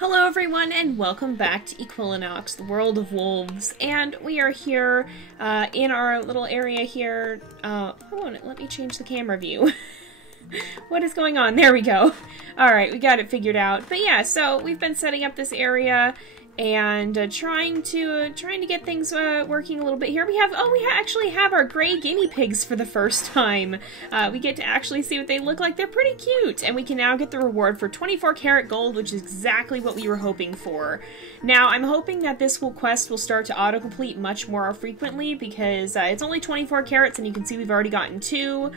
Hello everyone and welcome back to Equilinox, the world of wolves, and we are here in our little area here. Hold on, let me change the camera view. What is going on? There we go. Alright, we got it figured out. But yeah, so we've been setting up this area and trying to get things working a little bit here. We actually have our gray guinea pigs for the first time. We get to actually see what they look like. They're pretty cute, and we can now get the reward for 24 karat gold, which is exactly what we were hoping for. Now, I'm hoping that this quest will start to autocomplete much more frequently because it's only 24 carats, and you can see we've already gotten 2.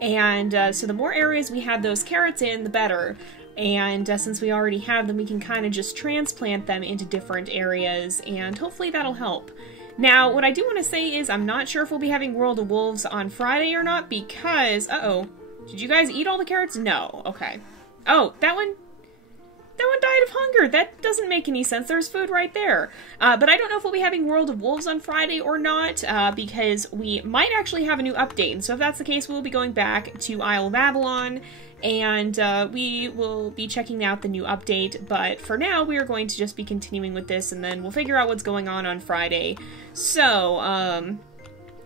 And so the more areas we have those carrots in, the better. And since we already have them, we can kind of just transplant them into different areas, and hopefully that'll help. Now, what I do want to say is I'm not sure if we'll be having World of Wolves on Friday or not, because... Uh-oh. Did you guys eat all the carrots? No. Okay. Oh, that one died of hunger. That doesn't make any sense. There's food right there. But I don't know if we'll be having World of Wolves on Friday or not, because we might actually have a new update. And so if that's the case, we'll be going back to Isle of Avalon, and we will be checking out the new update. But for now, we are going to just be continuing with this, and then we'll figure out what's going on Friday. So,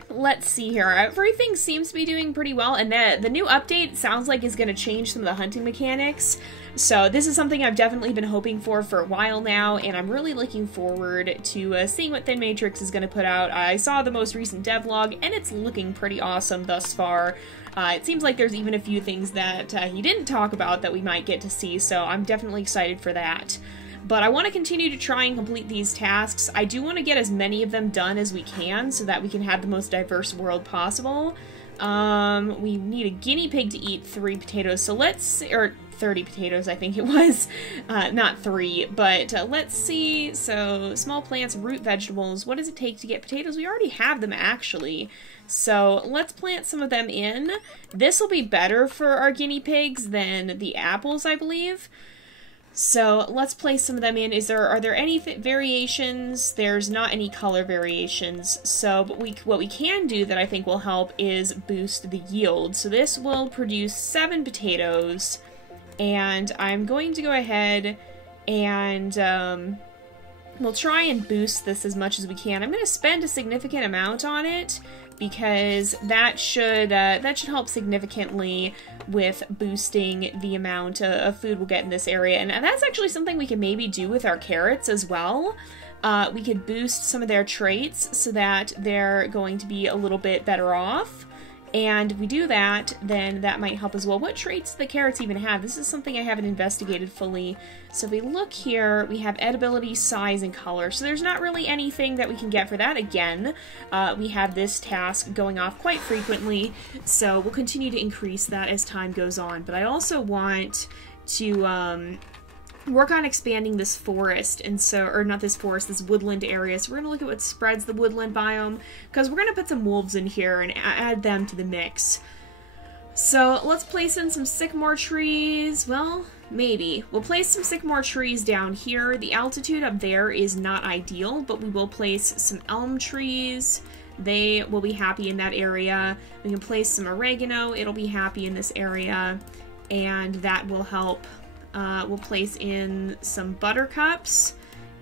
let's see here. Everything seems to be doing pretty well, and the new update sounds like is going to change some of the hunting mechanics. So this is something I've definitely been hoping for a while now, and I'm really looking forward to seeing what Thin Matrix is going to put out. I saw the most recent devlog, and it's looking pretty awesome thus far. It seems like there's even a few things that he didn't talk about that we might get to see, so I'm definitely excited for that. But I want to continue to try and complete these tasks. I do want to get as many of them done as we can so that we can have the most diverse world possible. We need a guinea pig to eat 3 potatoes, so or 30 potatoes I think it was, not 3, but let's see. So small plants, root vegetables, what does it take to get potatoes? We already have them actually. So let's plant some of them in. This will be better for our guinea pigs than the apples, I believe. So let's place some of them in. Are there any variations? There's not any color variations. So, but what we can do that I think will help is boost the yield. So this will produce 7 potatoes, and I'm going to go ahead and we'll try and boost this as much as we can. I'm going to spend a significant amount on it, because that should help significantly with boosting the amount of food we'll get in this area. And that's actually something we can maybe do with our carrots as well. We could boost some of their traits so that they're going to be a little bit better off. And if we do that, then that might help as well. What traits do the carrots even have? This is something I haven't investigated fully. So if we look here, we have edibility, size, and color. So there's not really anything that we can get for that. Again, we have this task going off quite frequently, so we'll continue to increase that as time goes on. But I also want to work on expanding this forest, and so, or not this forest, this woodland area. So we're going to look at what spreads the woodland biome, because we're going to put some wolves in here and add them to the mix. So let's place in some sycamore trees. Well, maybe. We'll place some sycamore trees down here. The altitude up there is not ideal, but we will place some elm trees. They will be happy in that area. We can place some oregano. It'll be happy in this area, and that will help. We'll place in some buttercups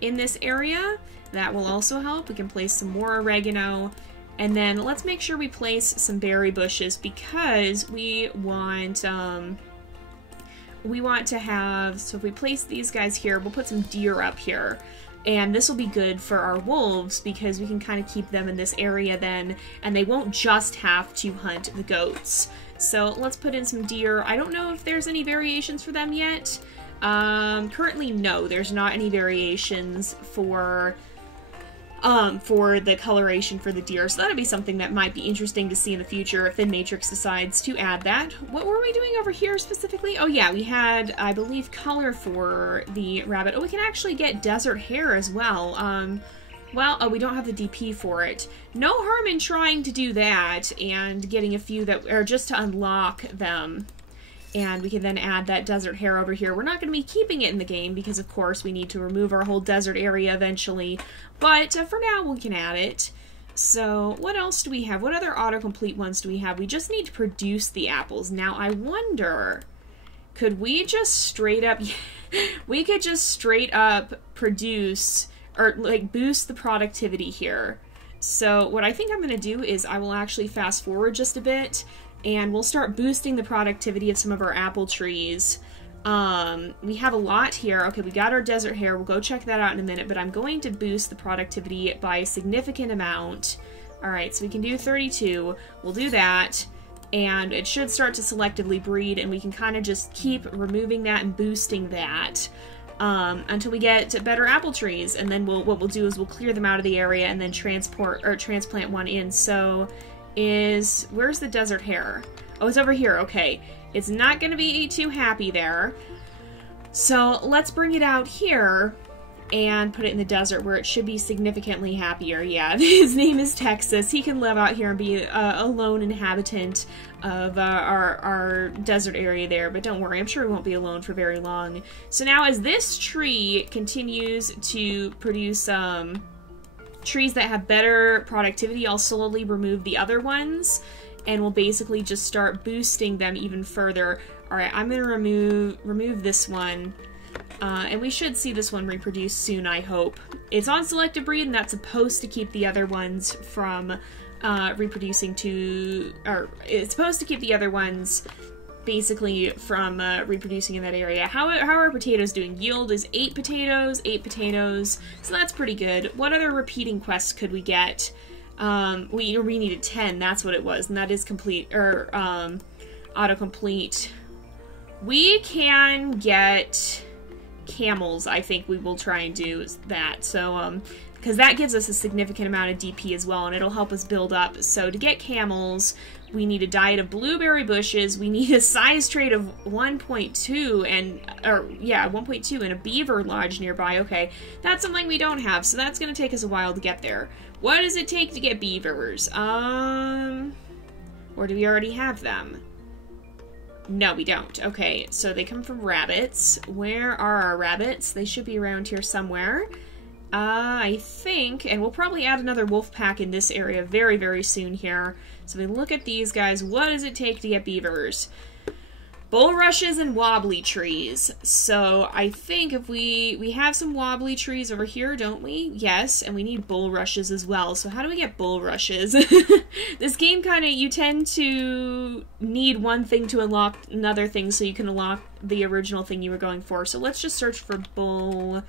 in this area. That will also help. We can place some more oregano. And then let's make sure we place some berry bushes, because we want to have, so if we place these guys here, we'll put some deer up here. And this will be good for our wolves, because we can kind of keep them in this area then, and they won't just have to hunt the goats. So let's put in some deer. I don't know if there's any variations for them yet. Currently, no, there's not any variations for the coloration for the deer. So that'll be something that might be interesting to see in the future if Thin Matrix decides to add that. What were we doing over here specifically? Oh yeah, we had, I believe, color for the rabbit. Oh, we can actually get desert hare as well. Well, oh, we don't have the DP for it. No harm in trying to do that and getting a few that are just to unlock them. And we can then add that desert hare over here. We're not going to be keeping it in the game because, of course, we need to remove our whole desert area eventually. But for now, we can add it. So what else do we have? What other autocomplete ones do we have? We just need to produce the apples. Now, I wonder, could we just straight up... We could just straight up produce, or like boost the productivity here. So what I think I'm going to do is I will actually fast forward just a bit, and we'll start boosting the productivity of some of our apple trees. We have a lot here. Okay, we got our desert hare. We'll go check that out in a minute, but I'm going to boost the productivity by a significant amount. Alright, so we can do 32. We'll do that, and it should start to selectively breed, and we can kind of just keep removing that and boosting that until we get better apple trees. And then what we'll do is we'll clear them out of the area and then transplant one in. So where's the desert hare? Oh, it's over here. Okay. It's not going to be too happy there. So let's bring it out here and put it in the desert where it should be significantly happier. Yeah, his name is Texas. He can live out here and be a lone inhabitant of our desert area there, but don't worry, I'm sure he won't be alone for very long. So now as this tree continues to produce trees that have better productivity, I'll slowly remove the other ones, and we'll basically just start boosting them even further. Alright, I'm going to remove this one. And we should see this one reproduce soon, I hope. It's on selective breed, and that's supposed to keep the other ones from reproducing or it's supposed to keep the other ones basically from reproducing in that area. How are potatoes doing? Yield is 8 potatoes, so that's pretty good. What other repeating quests could we get? We needed 10, that's what it was, and that is complete, or autocomplete. We can get camels, I think we will try and do that. So, because that gives us a significant amount of DP as well, and it'll help us build up. So to get camels, we need a diet of blueberry bushes, we need a size trait of 1.2, and, 1.2, and a beaver lodge nearby. Okay, that's something we don't have, so that's going to take us a while to get there. What does it take to get beavers? Or do we already have them? No, we don't. Okay, so they come from rabbits. Where are our rabbits? They should be around here somewhere. I think, and we'll probably add another wolf pack in this area very, very soon here. So we look at these guys. What does it take to get beavers? Bulrushes and wobbly trees. So I think if we have some wobbly trees over here, don't we? Yes, and we need bulrushes as well. So how do we get bulrushes? This game you tend to need one thing to unlock another thing so you can unlock the original thing you were going for. So let's just search for bulrush.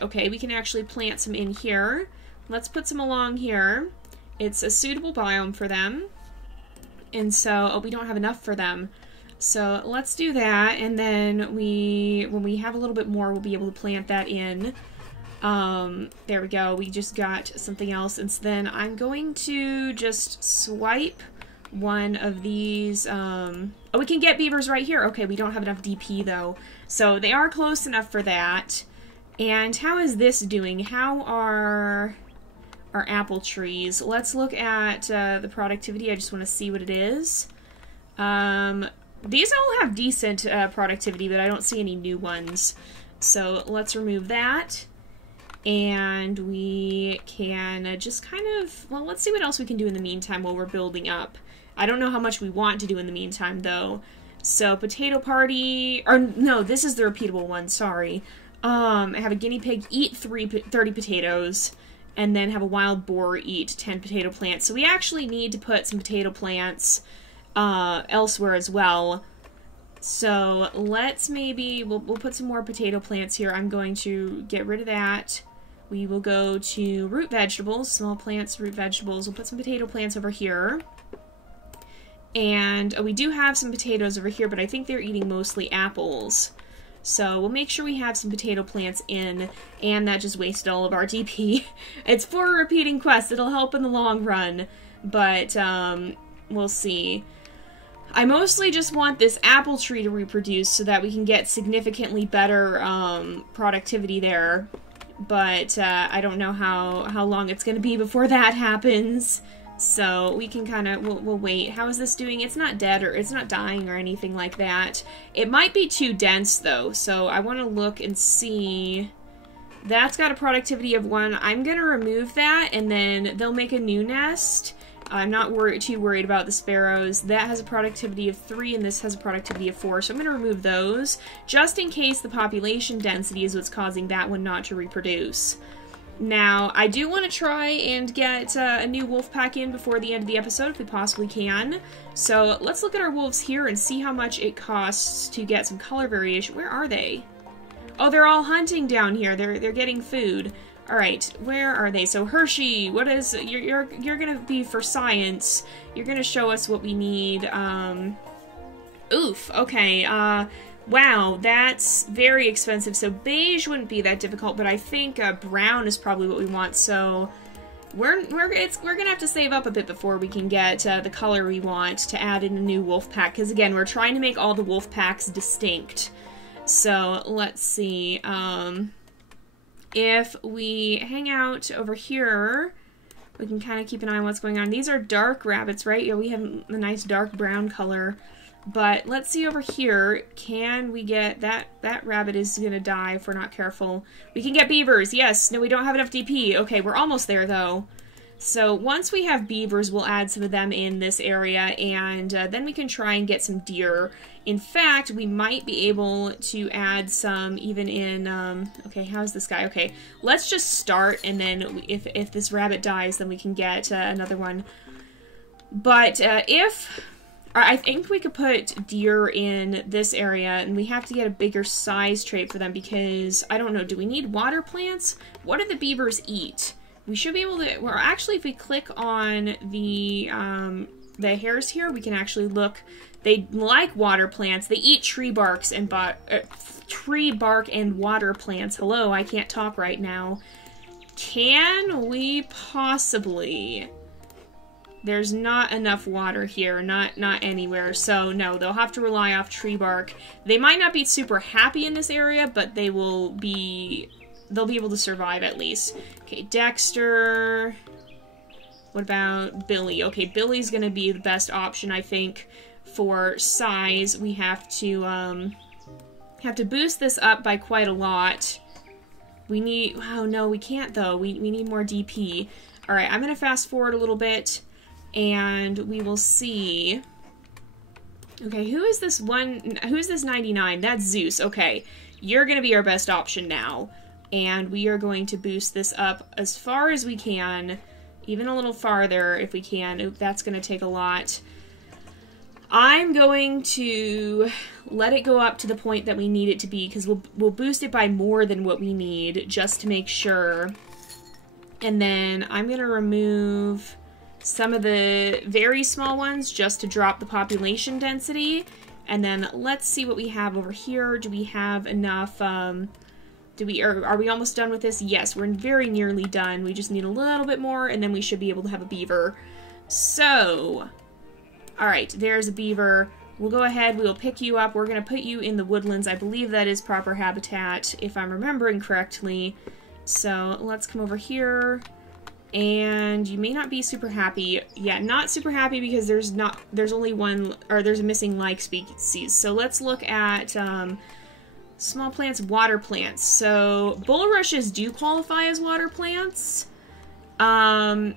Okay, we can actually plant some in here. Let's put some along here. It's a suitable biome for them. And so, we don't have enough for them. So let's do that, and then when we have a little bit more, we'll be able to plant that in. There we go, we just got something else, and so then I'm going to just swipe one of these, oh, we can get beavers right here. Okay, we don't have enough DP though, so they are close enough for that. And how is this doing? How are our apple trees? Let's look at the productivity. I just want to see what it is. These all have decent productivity, but I don't see any new ones. So let's remove that. And we can just well, let's see what else we can do in the meantime while we're building up. I don't know how much we want to do in the meantime, though. So, potato party, or no, this is the repeatable one, sorry. I have a guinea pig eat 30 potatoes, and then have a wild boar eat 10 potato plants. So we actually need to put some potato plants elsewhere as well. So let's we'll put some more potato plants here. I'm going to get rid of that. We will go to root vegetables, small plants, root vegetables. We'll put some potato plants over here. And we do have some potatoes over here, but I think they're eating mostly apples. So we'll make sure we have some potato plants in, and that just wasted all of our DP. It's for a repeating quest. It'll help in the long run, but we'll see. I mostly just want this apple tree to reproduce so that we can get significantly better productivity there. But I don't know how long it's going to be before that happens. So we can we'll wait. How is this doing? It's not dead, or it's not dying or anything like that. It might be too dense though, so I want to look and see. That's got a productivity of 1. I'm going to remove that, and then they'll make a new nest. I'm not too worried about the sparrows. That has a productivity of 3 and this has a productivity of 4, so I'm going to remove those, just in case the population density is what's causing that one not to reproduce. Now, I do want to try and get a new wolf pack in before the end of the episode, if we possibly can. So let's look at our wolves here and see how much it costs to get some color variation. Where are they? Oh, they're all hunting down here. They're getting food. All right, where are they? So Hershey, what is you're gonna be for science? You're gonna show us what we need. Oof. Okay. Wow, that's very expensive. So beige wouldn't be that difficult, but I think brown is probably what we want. So we're gonna have to save up a bit before we can get the color we want to add in a new wolf pack. Because again, we're trying to make all the wolf packs distinct. So let's see. If we hang out over here, we can kind of keep an eye on what's going on. These are dark rabbits, right? Yeah, we have a nice dark brown color. But let's see over here. Can we get that? That rabbit is gonna die if we're not careful. We can get beavers. Yes. No, we don't have enough DP. Okay, we're almost there though. So once we have beavers, we'll add some of them in this area, and then we can try and get some deer. In fact, we might be able to add some even in, okay, how's this guy? Okay, let's just start, and then if this rabbit dies, then we can get another one. But I think we could put deer in this area, and we have to get a bigger size trait for them because, I don't know, do we need water plants? What do the beavers eat? We should be able to, well, actually, if we click on the hairs here, we can actually look. They like water plants. They eat tree bark and water plants. Hello, I can't talk right now. Can we possibly? There's not enough water here, not anywhere. So no, they'll have to rely off tree bark. They might not be super happy in this area, but they'll be able to survive at least. Okay, Dexter. What about Billy? Okay, Billy's gonna be the best option, I think. For size, we have to boost this up by quite a lot. We need, oh no, we can't though. We need more DP. All right, I'm gonna fast forward a little bit, and we will see. Okay, who is this 99? That's Zeus. Okay, you're gonna be our best option now, and we are going to boost this up as far as we can, even a little farther if we can. Oop, that's gonna take a lot. I'm going to let it go up to the point that we need it to be, because we'll boost it by more than what we need, just to make sure. And then I'm going to remove some of the very small ones, just to drop the population density. And then let's see what we have over here. Do we have enough, are we almost done with this? Yes, we're very nearly done. We just need a little bit more, and then we should be able to have a beaver. So, alright, there's a beaver. We'll go ahead, we'll pick you up. We're going to put you in the woodlands. I believe that is proper habitat, if I'm remembering correctly. So, let's come over here. And you may not be super happy. Yeah, not super happy because there's only one, or there's a missing like species. So let's look at small plants, water plants. So bulrushes do qualify as water plants. And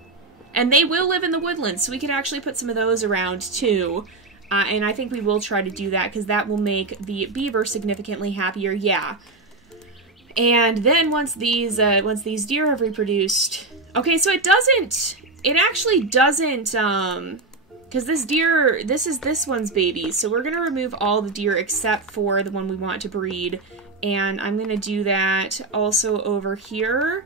they will live in the woodlands, so we could actually put some of those around too. And I think we will try to do that because that will make the beaver significantly happier. Yeah. And then once these deer have reproduced. Okay, so it actually doesn't, because this deer, this is this one's baby, so we're going to remove all the deer except for the one we want to breed, and I'm going to do that also over here.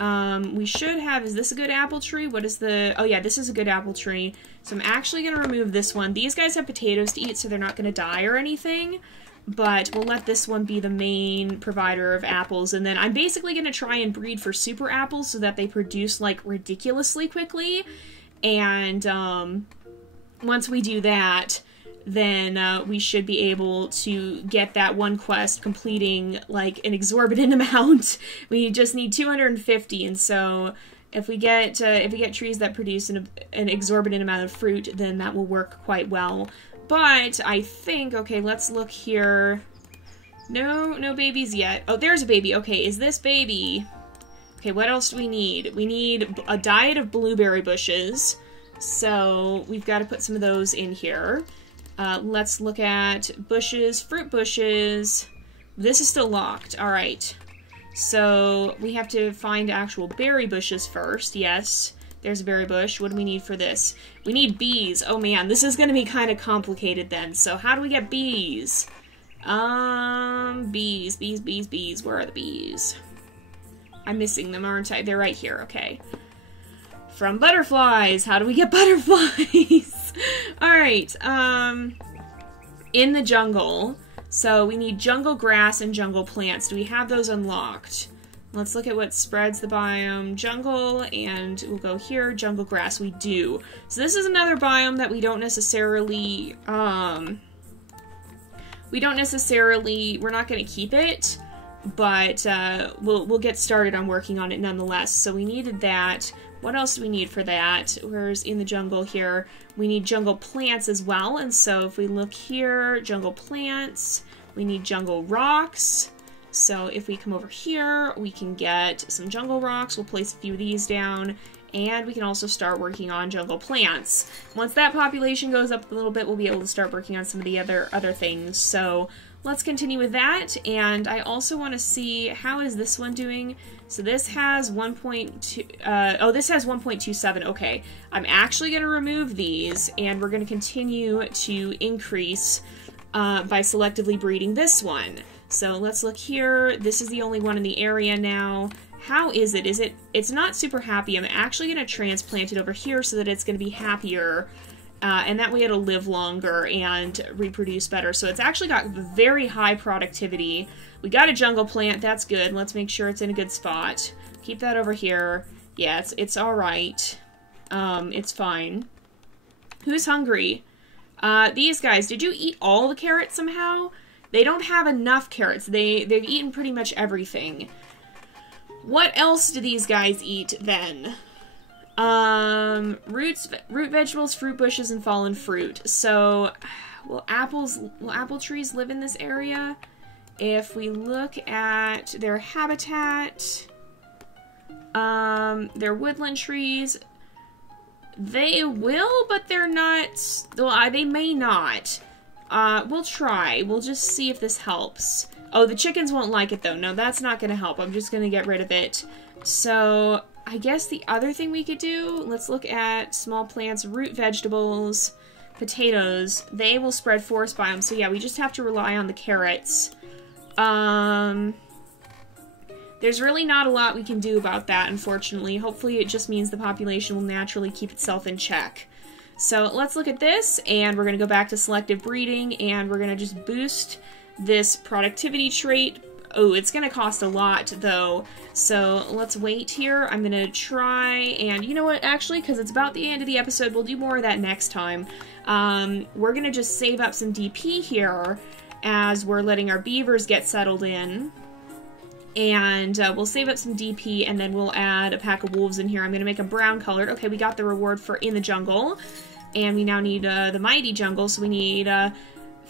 We should have, is this a good apple tree? What is the, oh yeah, this is a good apple tree. So I'm actually going to remove this one. These guys have potatoes to eat, so they're not going to die or anything. But we'll let this one be the main provider of apples, and then I'm basically going to try and breed for super apples so that they produce, like, ridiculously quickly, and once we do that, then we should be able to get that one quest completing, like, an exorbitant amount. We just need 250, and so if we get trees that produce an exorbitant amount of fruit, then that will work quite well. But I think, okay, let's look here. No babies yet. Oh, there's a baby. Okay, is this baby? Okay, what else do we need? We need a diet of blueberry bushes. So we've got to put some of those in here. Let's look at bushes, fruit bushes. This is still locked. All right. So we have to find actual berry bushes first. Yes, there's a berry bush. What do we need for this? We need bees. Oh man, this is going to be kind of complicated then. So how do we get bees? Bees. Where are the bees? I'm missing them, aren't I? They're right here. Okay. From butterflies. How do we get butterflies? All right. In the jungle. So we need jungle grass and jungle plants. Do we have those unlocked? Let's look at what spreads the biome. Jungle, and we'll go here, jungle grass. We do. So this is another biome that we don't necessarily, we're not going to keep it, but we'll get started on working on it nonetheless. So we needed that. What else do we need for that? Where's in the jungle here? We need jungle plants as well, and so if we look here, jungle plants, we need jungle rocks. So if we come over here, we can get some jungle rocks. We'll place a few of these down, and we can also start working on jungle plants. Once that population goes up a little bit, we'll be able to start working on some of the other things. So let's continue with that, and I also want to see, how is this one doing? So this has 1.2, this has 1.27, okay. I'm actually going to remove these, and we're going to continue to increase by selectively breeding this one. So let's look here. This is the only one in the area now. How is it? It's not super happy. I'm actually going to transplant it over here so that it's going to be happier. And that way it'll live longer and reproduce better. So it's actually got very high productivity. We got a jungle plant. That's good. Let's make sure it's in a good spot. Keep that over here. Yeah, it's all right. It's fine. Who's hungry? These guys. Did you eat all the carrots somehow? They don't have enough carrots. They've eaten pretty much everything. What else do these guys eat then? Root vegetables, fruit bushes, and fallen fruit. So, will apple trees live in this area? If we look at their habitat, their woodland trees, they will, but they're not, well, they may not. We'll try. We'll just see if this helps. Oh, the chickens won't like it though. No, that's not going to help. I'm just going to get rid of it. So, I guess the other thing we could do, let's look at small plants, root vegetables, potatoes. They will spread forest biomes. So yeah, we just have to rely on the carrots. There's really not a lot we can do about that, unfortunately. Hopefully it just means the population will naturally keep itself in check. So let's look at this, and we're going to go back to selective breeding, and we're going to just boost this productivity trait. Oh, it's going to cost a lot, though, so let's wait here. I'm going to try, and you know what, actually, because it's about the end of the episode, we'll do more of that next time. We're going to just save up some DP here as we're letting our beavers get settled in. And we'll save up some DP, and then we'll add a pack of wolves in here. I'm going to make them brown colored. Okay, we got the reward for in the jungle. And we now need the mighty jungle, so we need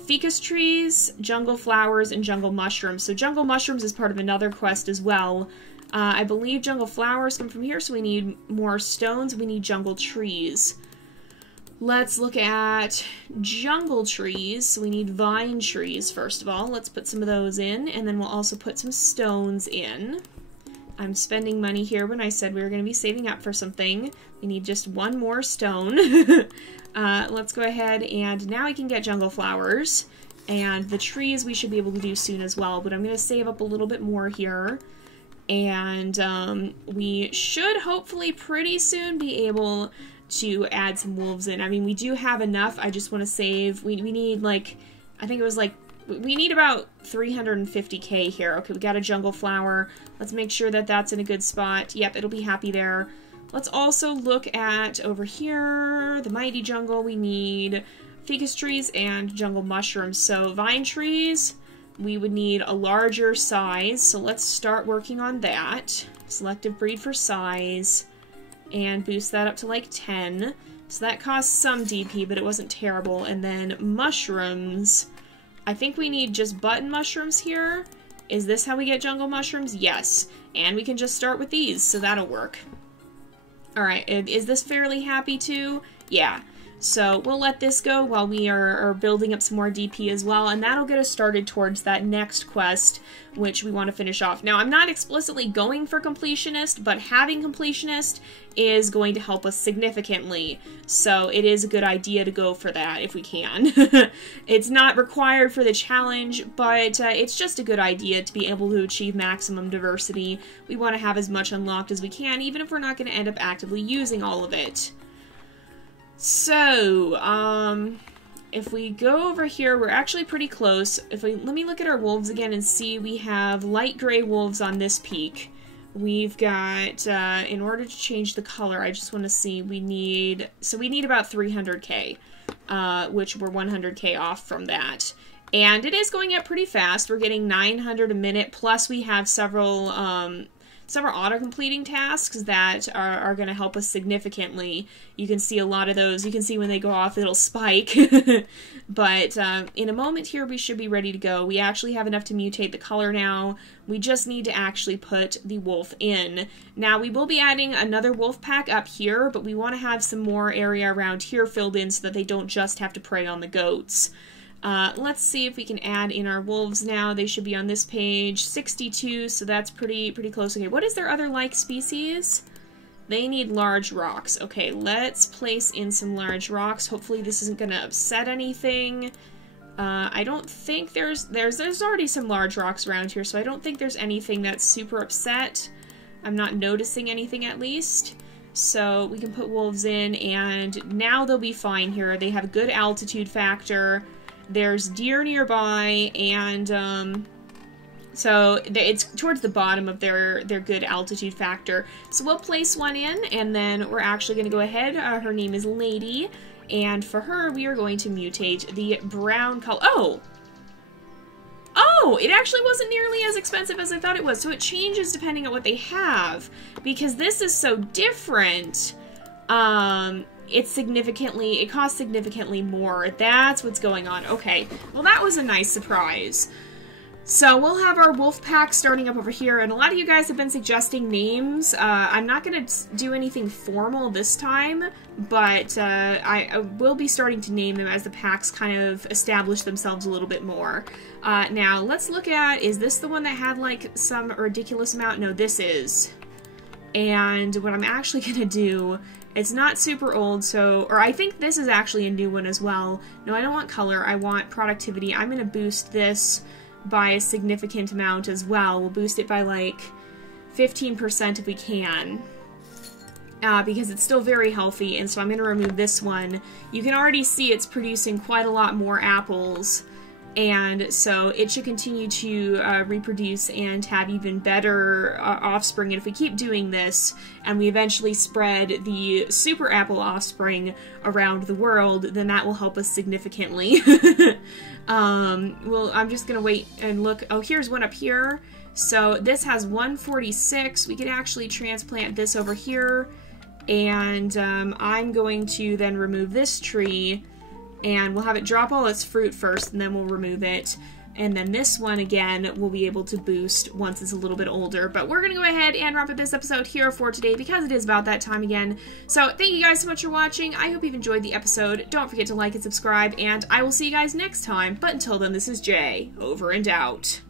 ficus trees, jungle flowers, and jungle mushrooms. So jungle mushrooms is part of another quest as well. I believe jungle flowers come from here, so we need more stones. We need jungle trees. Let's look at jungle trees. So we need vine trees, first of all. Let's put some of those in, and then we'll also put some stones in. I'm spending money here when I said we were going to be saving up for something. We need just one more stone. Let's go ahead, and now we can get jungle flowers. And the trees we should be able to do soon as well, but I'm going to save up a little bit more here. And we should hopefully pretty soon be able to add some wolves in. I mean, we do have enough. I just want to save. We need, like, I think it was like, we need about 350k here. Okay, we got a jungle flower. Let's make sure that that's in a good spot. Yep, it'll be happy there. Let's also look at over here, the mighty jungle. We need ficus trees and jungle mushrooms. So vine trees, we would need a larger size. So let's start working on that. Selective breed for size. And boost that up to like 10. So that costs some DP, but it wasn't terrible. And then mushrooms. I think we need just button mushrooms here. Is this how we get jungle mushrooms? Yes. And we can just start with these, so that'll work. Alright, is this fairly happy too? Yeah. So we'll let this go while we are building up some more DP as well, and that'll get us started towards that next quest, which we want to finish off. Now, I'm not explicitly going for completionist, but having completionist is going to help us significantly, so it is a good idea to go for that if we can. It's not required for the challenge, but it's just a good idea to be able to achieve maximum diversity. We want to have as much unlocked as we can, even if we're not going to end up actively using all of it. So, if we go over here, we're actually pretty close. Let me look at our wolves again and see, we have light gray wolves on this peak. We've got, in order to change the color, I just want to see, we need about 300k, which we're 100k off from that. And it is going up pretty fast. We're getting 900 a minute, plus we have several auto-completing tasks that are going to help us significantly. You can see a lot of those. You can see when they go off, it'll spike. But in a moment here, we should be ready to go. We actually have enough to mutate the color now. We just need to actually put the wolf in. Now, we will be adding another wolf pack up here, but we want to have some more area around here filled in so that they don't just have to prey on the goats. Let's see if we can add in our wolves now. They should be on this page. 62, so that's pretty close. Okay, what is their other like species? They need large rocks. Okay, let's place in some large rocks. Hopefully this isn't going to upset anything. I don't think there's already some large rocks around here, so I don't think there's anything that's super upset. I'm not noticing anything at least. So we can put wolves in, and now they'll be fine here. They have a good altitude factor. There's deer nearby, and so it's towards the bottom of their good altitude factor. So we'll place one in, and then we're actually going to go ahead. Her name is Lady, and for her, we are going to mutate the brown color. Oh, it actually wasn't nearly as expensive as I thought it was. So it changes depending on what they have, because this is so different. It costs significantly more. That's what's going on. Okay, well that was a nice surprise. So we'll have our wolf pack starting up over here, and a lot of you guys have been suggesting names. I'm not going to do anything formal this time, but I will be starting to name them as the packs kind of establish themselves a little bit more. Now, let's look at, is this the one that had like some ridiculous amount? No, this is. And what I'm actually going to do, it's not super old, or I think this is actually a new one as well. No, I don't want color, I want productivity. I'm going to boost this by a significant amount as well. We'll boost it by like 15% if we can, because it's still very healthy, and so I'm going to remove this one. You can already see it's producing quite a lot more apples, and so it should continue to reproduce and have even better offspring. And if we keep doing this, and we eventually spread the super apple offspring around the world, then that will help us significantly. Well, I'm just gonna wait and look. Oh, here's one up here. So this has 146. We could actually transplant this over here, and I'm going to then remove this tree, and we'll have it drop all its fruit first, and then we'll remove it. And then this one, again, we'll be able to boost once it's a little bit older. But we're going to go ahead and wrap up this episode here for today, because it is about that time again. So thank you guys so much for watching. I hope you've enjoyed the episode. Don't forget to like and subscribe, and I will see you guys next time. But until then, this is Jay, over and out.